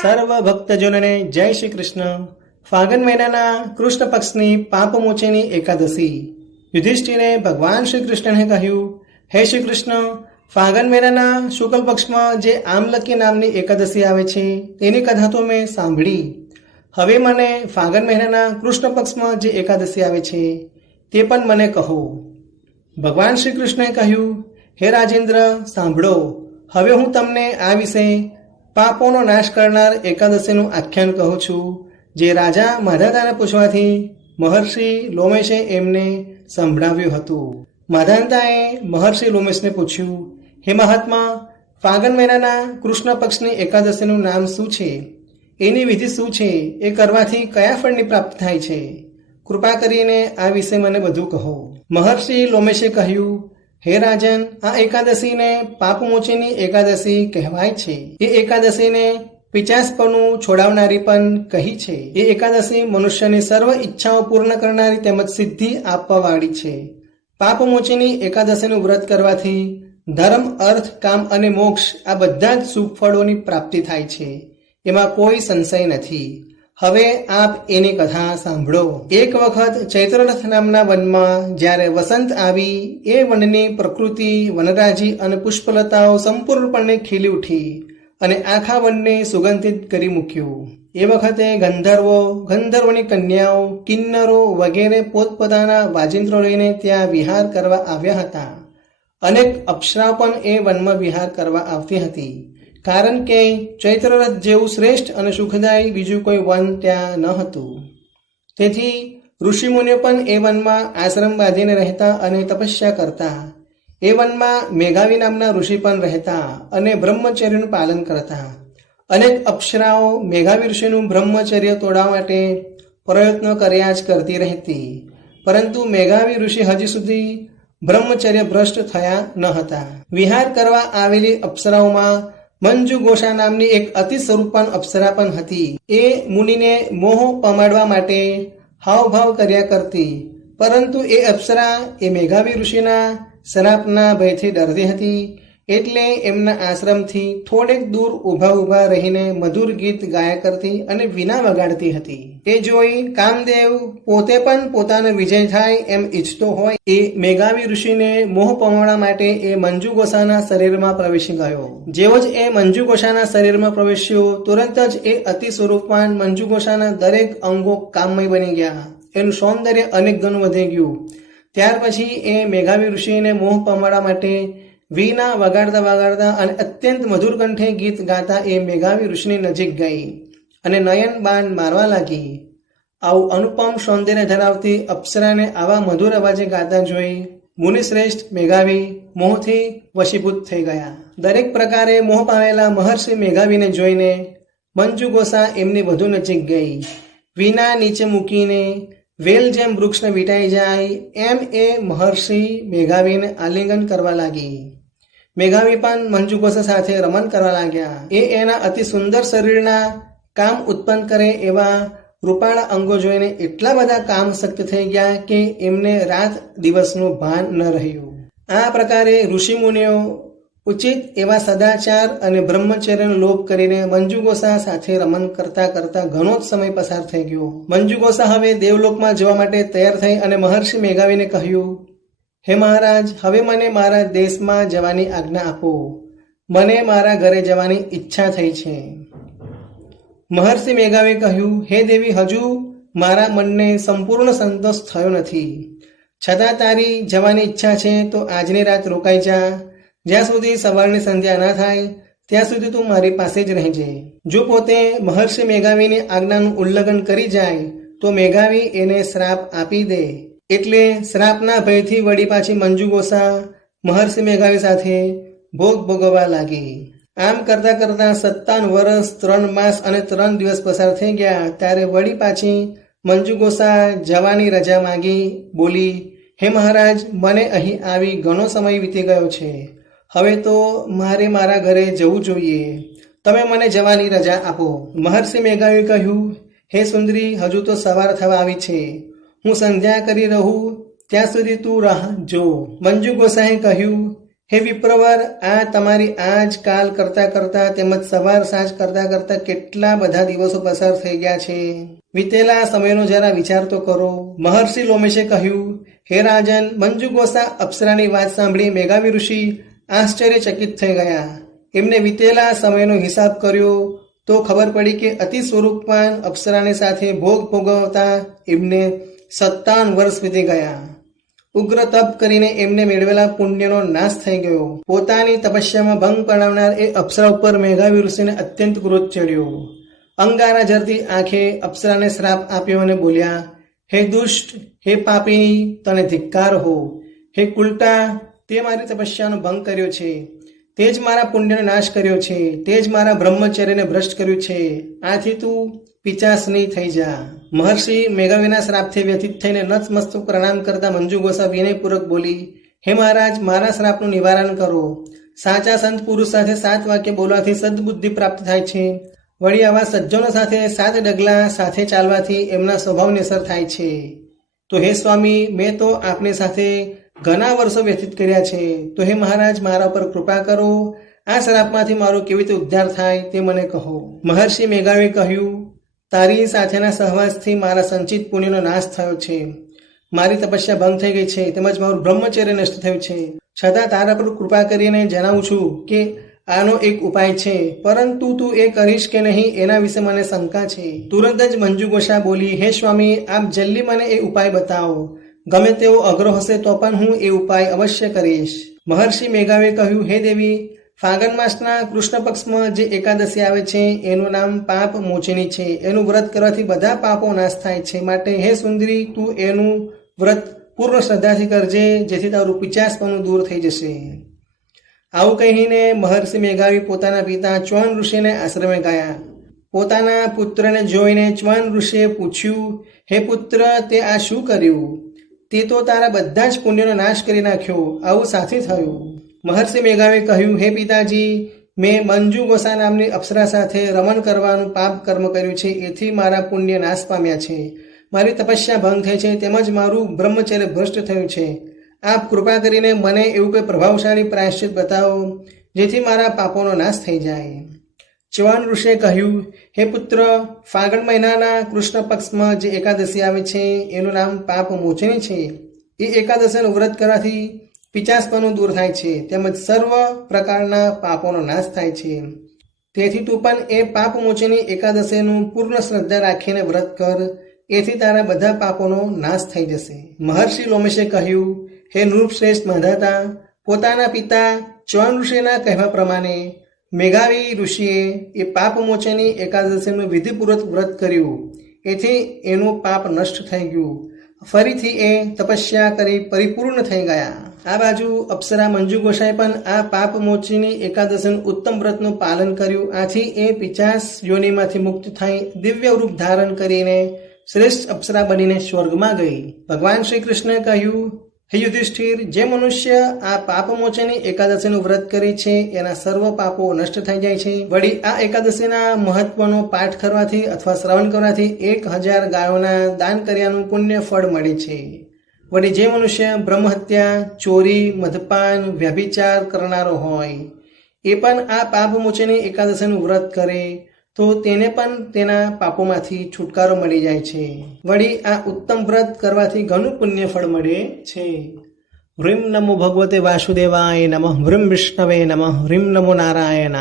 સર્વ ભક્તજનોને જય શ્રી કૃષ્ણ. ફાગણ મહિનાના કૃષ્ણ પક્ષની પાપમોચેની એકાદશી. યુધિષ્ઠિરે ભગવાન શ્રી કૃષ્ણને કહ્યું, હે શ્રી કૃષ્ણ, ફાગણ મહિનાના શુક્લ પક્ષમાં જે આમલકી નામની એકાદશી આવે છે તેની કથા તો મેં સાંભળી. હવે મને ફાગણ મહિનાના કૃષ્ણ પક્ષમાં જે એકાદશી આવે છે તે પણ મને કહો. ભગવાન શ્રી કૃષ્ણએ કહ્યું, હે રાજેન્દ્ર, સાંભળો. હવે હું તમને આ વિશે પાપોનો નાશ કરનાર એકાદશીનું આખ્યાન કહું છું, જે રાજા માધાતાના પૂછવાથી મહર્ષિ લોમેશે એમને સંભળાવ્યું હતું. માધાતાએ મહર્ષિ લોમેશને પૂછ્યું, હે મહાત્મા, ફાગણ મહિનાના કૃષ્ણ પક્ષની એકાદશીનું નામ શું છે? એની વિધિ શું છે? એ કરવાથી કયા ફળની પ્રાપ્તિ થાય છે? કૃપા કરીને આ વિશે મને બધું કહો. મહર્ષિ લોમેશે કહ્યું, હે રાજન, આ એકાદશીને પાપમોચીની એકાદશી કહેવાય છે. એ એકાદશીને પિચાસપણું છોડાવનારી પણ કહી છે. એ એકાદશી મનુષ્યની સર્વ ઈચ્છાઓ પૂર્ણ કરનારી તેમજ સિદ્ધિ આપવાવાળી છે. પાપમોચીની એકાદશીનું વ્રત કરવાથી ધર્મ, અર્થ, કામ અને મોક્ષ આ બધા જ શુભ ફળોની પ્રાપ્તિ થાય છે. એમાં કોઈ સંશય નથી. હવે આપ એની કથા સાંભળો. એક વખત ચૈત્રરથ નામના વનમાં જ્યારે વસંત આવી, એ વનની પ્રકૃતિ, વનરાજી અને પુષ્પલતાઓ સંપૂર્ણપણે ખીલી ઉઠી અને આખા વનને સુગંધિત કરી મૂક્યું. એ વખતે ગંધર્વો, ગંધર્વોની કન્યાઓ, કિન્નરો વગેરે પોતપોતાના વાજિંત્રો લઈને ત્યાં વિહાર કરવા આવ્યા હતા. અનેક અપ્સરાઓ પણ એ વનમાં વિહાર કરવા આવતી હતી, કારણ કે ચૈત્રરથ જેવું શ્રેષ્ઠ અને સુખદાયી બીજું કોઈ વન ત્યાં ન હતું. તેથી ઋષિમુનિઓ પણ એ વનમાં આશ્રમ બાંધીને રહેતા અને તપસ્યા કરતા. એ વનમાં મેઘાવી નામના ઋષિ પણ રહેતા અને બ્રહ્મચર્યનું પાલન કરતા. અનેક અપ્સરાઓ મેઘાવી ઋષિનું બ્રહ્મચર્ય તોડવા માટે પ્રયત્નો કર્યા જ કરતી રહેતી, પરંતુ મેઘાવી ઋષિ હજી સુધી બ્રહ્મચર્ય ભ્રષ્ટ થયા ન હતા. વિહાર કરવા આવેલી અપ્સરાઓમાં મંજુ ગોષા નામની એક અતિ સ્વરૂપવાન અપ્સરા પણ હતી. એ મુનિને મોહ પમાડવા માટે હાવભાવ કર્યા કરતી, પરંતુ એ અપ્સરા એ મેઘાવી ઋષિના શ્રાપના ભયથી ડરતી હતી. એટલે એમના આશ્રમથી થોડેક દૂર ઊભા રહીને મધુર ગીત ગાયા કરતી અને વીણા વગાડતી હતી. એ જોઈ કામદેવ પોતે પણ પોતાનો વિજય થાય એમ ઈચ્છતો હોય એ મેઘાવી ઋષિને મોહ પમાડવા માટે એ મંજુ ગોસાના શરીરમાં પ્રવેશી ગયો. જેવો જ એ મંજુ ગોસાના શરીરમાં પ્રવેશ્યો, તુરંત જ એ અતિ સ્વરૂપવાન મંજુ ગોસાના દરેક અંગો કામમય બની ગયા. એનું સૌંદર્ય અનેક ગણું વધી ગયું. ત્યાર પછી એ મેઘાવી ઋષિને મોહ પમાડવા માટે વીણા વગાડતા અને અત્યંત મધુર કંઠે ગીત ગાતા એ મેઘાવી ઋષિની નજીક ગઈ અને નયન બાણ મારવા લાગી. આવું અનુપમ સૌંદર્ય ધરાવતી અપ્સરાને આવા મધુર અવાજે ગાતા જોઈ મુનિશ્રેષ્ઠ મેઘાવી મોહથી વશીભૂત થઈ ગયા. દરેક પ્રકારે મોહ પામેલા મહર્ષિ મેઘાવીને જોઈને મંજુ ગોસા એમની વધુ નજીક ગઈ. વીણા નીચે મૂકીને વેલ જેમ વૃક્ષને વીંટાઈ જાય એમ એ મહર્ષિ મેઘાવીને આલિંગન કરવા લાગી. મેઘાવી પણ મંજુ ગોસા સાથે રમણ કરવા લાગ્યા. એ એના અતિ સુંદર શરીરના કામ ઉત્પન્ન કરે એવા રૂપાળા અંગો જોઈને એટલા બધા કામ શક્ત થઈ ગયા કે એમને રાત દિવસનું ભાન ન રહ્યું. આ પ્રકારે ઋષિમુનિઓ ઉચિત એવા સદાચાર અને બ્રહ્મચર્યનો લોપ કરીને મંજુ ગોસા સાથે રમણ કરતા ઘણો જ સમય પસાર થઈ ગયો. મંજુ ગોસા હવે દેવલોકમાં જવા માટે તૈયાર થઈ અને મહર્ષિ મેઘાવીને કહ્યું, હે મહારાજ, હવે મને મારા દેશમાં જવાની આજ્ઞા આપો. મને મારા ઘરે જવાની ઈચ્છા થઈ છે. મહર્ષિ મેઘાવીએ કહ્યું, હે દેવી, હજુ મારા મનને સંપૂર્ણ સંતોષ થયો નથી. છતાં તારી જવાની ઈચ્છા છે તો આજની રાત રોકાઈ જા. જ્યાં સુધી સવારની સંધ્યા ના થાય ત્યાં સુધી તું મારી પાસે જ રહેજે. જો પોતે મહર્ષિ મેઘાવીની આજ્ઞાનું ઉલ્લંઘન કરી જાય તો મેઘાવી એને શ્રાપ આપી દે. એટલે શ્રાપના ભયથી વળી પાછી મંજુ ગોસા મહર્ષિ મેઘાવી સાથે ભોગ ભોગવવા લાગી. આમ કરતા 57 વર્ષ 3 માસ અને 3 દિવસ પસાર થઈ ગયા. ત્યારે વળી પાછી મંજુ ગોસા જવાની રજા માંગી બોલી, હે મહારાજ, મને અહીં આવી ઘણો સમય વીતી ગયો છે. હવે તો મારે મારા ઘરે જવું જોઈએ. તમે મને જવાની રજા આપો. મહર્ષિ મેઘાવીએ કહ્યું, હે સુંદરી, હજુ તો સવાર થવા આવી છે. હું સંધ્યા કરી રહું ત્યાં સુધી તું રાહ જો. મંજુ ગોસાએ કહ્યું, હે વિપ્રવર, આ તમારી આજ કાલ કરતા કરતા તેમજ સવાર સાંજ કરતા કરતા કેટલા બધા દિવસો પસાર થઈ ગયા છે. વીતેલા સમયનો જરા વિચાર તો કરો. મહર્ષિ લોમેશે કહ્યું, હે રાજન, મંજુ ગોસા અપ્સરાની વાત સાંભળી મેઘાવી ઋષિ આશ્ચર્યચકિત થઈ ગયા. એમને વીતેલા સમયનો હિસાબ કર્યો તો ખબર પડી કે અતિ સ્વરૂપવાન અપ્સરાની સાથે ભોગ ભોગવતા એમને 57 વર્ષ વીતી ગયા. ઉગ્ર તપ કરીને એમને મેળવેલા પુણ્યનો નાશ થઈ ગયો. પોતાની તપસ્યામાં ભંગ પડાવનાર એ અપ્સરા ઉપર મેઘાવી ઋષિને અત્યંત ક્રોધ ચડ્યો. અંગારા ઝરતી આંખે અપ્સરાને શ્રાપ આપ્યો અને બોલ્યા, હે દુષ્ટ, હે પાપી, તને ધિક્કાર હો. હે કુલટા, તે મારી તપસ્યાનો ભંગ કર્યો છે, તે જ મારા પુણ્યનો નાશ કર્યો છે, તે જ મારા બ્રહ્મચર્યને ભ્રષ્ટ કર્યું છે. આથી તું પિચાસની થઈ જા. મહર્ષિ મેઘાવીના શ્રાપથી વ્યથિત થઈને નતમસ્તક પ્રણામ કરતા મંજુ ગોસા વિનયપૂર્વક બોલી, હે મહારાજ, મારા શ્રાપનું નિવારણ કરો. સાચા સંત પુરુષ સાથે 7 વાક્ય બોલવાથી સદબુદ્ધિ પ્રાપ્ત થાય છે. વળી આવા સજ્જનો સાથે 7 ડગલા સાથે ચાલવાથી એમના સ્વભાવની અસર થાય છે. તો હે સ્વામી, મેં તો આપની સાથે ઘણા વર્ષો વ્યતીત કર્યા છે, તો હે મહારાજ, મારા પર કૃપા કરો. આ શ્રાપમાંથી મારો કેવી રીતે ઉદ્ધાર થાય તે મને કહો. મહર્ષિ મેઘાવીએ કહ્યું, તારી સાથેના સહવાસથી મારા સંચિત પુણ્યનો નાશ થયો છે, મારી તપસ્યા ભંગ થઈ ગઈ છે, તેમજ મારું બ્રહ્મચર્ય નષ્ટ થયું છે. છતાં તારા પર કૃપા કરીને જણાવું છું કે આનો એક ઉપાય છે, પરંતુ તું એ કરીશ કે નહીં એના વિશે મને શંકા છે. તુરંત જ મંજુ ગોસા બોલી, હે સ્વામી, આપ જલ્દી મને એ ઉપાય બતાવો. ગમે તેવો અઘરો હશે તો પણ હું એ ઉપાય અવશ્ય કરીશ. મહર્ષિ મેઘાવીએ કહ્યું, હે દેવી, ફાગણ માસના કૃષ્ણ પક્ષમાં જે એકાદશી આવે છે એનું નામ પાપ મોચિની છે. એનું વ્રત કરવાથી બધા પાપો નાશ થાય છે. માટે હે સુંદરી, તું એનું વ્રત પૂર્ણ શ્રદ્ધાથી કરજે, જેથી તારું પિચાસપણું દૂર થઈ જશે. આવું કહીને મહર્ષિ મેઘાવી પોતાના પિતા ચ્વન ઋષિને આશ્રમે ગયા. પોતાના પુત્રને જોઈને ચ્વન ઋષિએ પૂછ્યું, હે પુત્ર, તે આ શું કર્યું? તે તો તારા બધા જ પુણ્યનો નાશ કરી નાખ્યો. આવું સાથી થયું. મહર્ષિ મેઘાવીએ કહ્યું, હે પિતાજી, મેં મંજુ ગોસા નામની અપ્સરા સાથે રમણ કરવાનું પાપ કર્મ કર્યું છે, એથી મારા પુણ્ય નાશ પામ્યા છે. મારી તપસ્યા ભંગ થઈ છે, તેમજ મારું બ્રહ્મચર્ય ભ્રષ્ટ થયું છે. આપ કૃપા કરીને મને એવું કોઈ પ્રભાવશાળી પ્રાયશ્ચિત બતાવો, જેથી મારા પાપોનો નાશ થઈ જાય. ચ્વન ઋષિએ કહ્યું, હે પુત્ર, ફાગણ મહિનાના કૃષ્ણ પક્ષમાં જે એકાદશી આવે છે એનું નામ પાપ મોચની છે. એ એકાદશીનું વ્રત કરવાથી પિચાસપણું દૂર થાય છે, તેમજ સર્વ પ્રકારના પાપોનો નાશ થાય છે. તેથી તું પણ એ પાપ મોચની એકાદશીનું પૂર્ણ શ્રદ્ધા રાખીને વ્રત કર, એથી તારા બધા પાપોનો નાશ થઈ જશે. મહર્ષિ લોમેશે કહ્યું, હે નૃપશ્રેષ્ઠ માંધાતા, પોતાના પિતા ચ્વન ઋષિના કહેવા પ્રમાણે મેઘાવી ઋષિએ એ પાપ મોચની એકાદશીનું વિધિપૂર્વક વ્રત કર્યું, એથી એનું પાપ નષ્ટ થઈ ગયું. ફરીથી એ તપસ્યા કરી પરિપૂર્ણ થઈ ગયા. આ બાજુ અપ્સરા મંજુ ગોસાએ પણ આ પાપ મોચની એકાદશીનું ઉત્તમ વ્રતનું પાલન કર્યું. આથી એ 50 યોનિમાંથી મુક્ત થઈ દિવ્ય રૂપ ધારણ કરીને શ્રેષ્ઠ અપ્સરા બનીને સ્વર્ગમાં ગઈ. ભગવાન શ્રી કૃષ્ણએ કહ્યું, હે યુધિષ્ઠિર, જે મનુષ્ય આ પાપમોચની એકાદશીનું વ્રત કરે છે એના સર્વ પાપો નષ્ટ થઈ જાય છે. વળી આ એકાદશીના મહત્વનો પાઠ કરવાથી અથવા શ્રવણ કરવાથી 1000 ગાયોના દાન કર્યાનું પુણ્ય ફળ મળે છે. વળી જે મનુષ્ય બ્રહ્મહત્યા, ચોરી, મદપાન, વ્યભિચાર કરનારો હોય એ પણ આ પાપમોચની એકાદશીનું વ્રત કરે તો તેને પણ તેના પાપોમાંથી છુટકારો મળી જાય છે. વળી આ ઉત્તમ વ્રત કરવાથી ઘણું પુણ્ય ફળ મળે છે. હ્રીમ નમો ભગવતે વાસુદેવાય નમઃ. હ્રીમ વિષ્ણવે નમઃ. હ્રીમ નમો નારાયણ.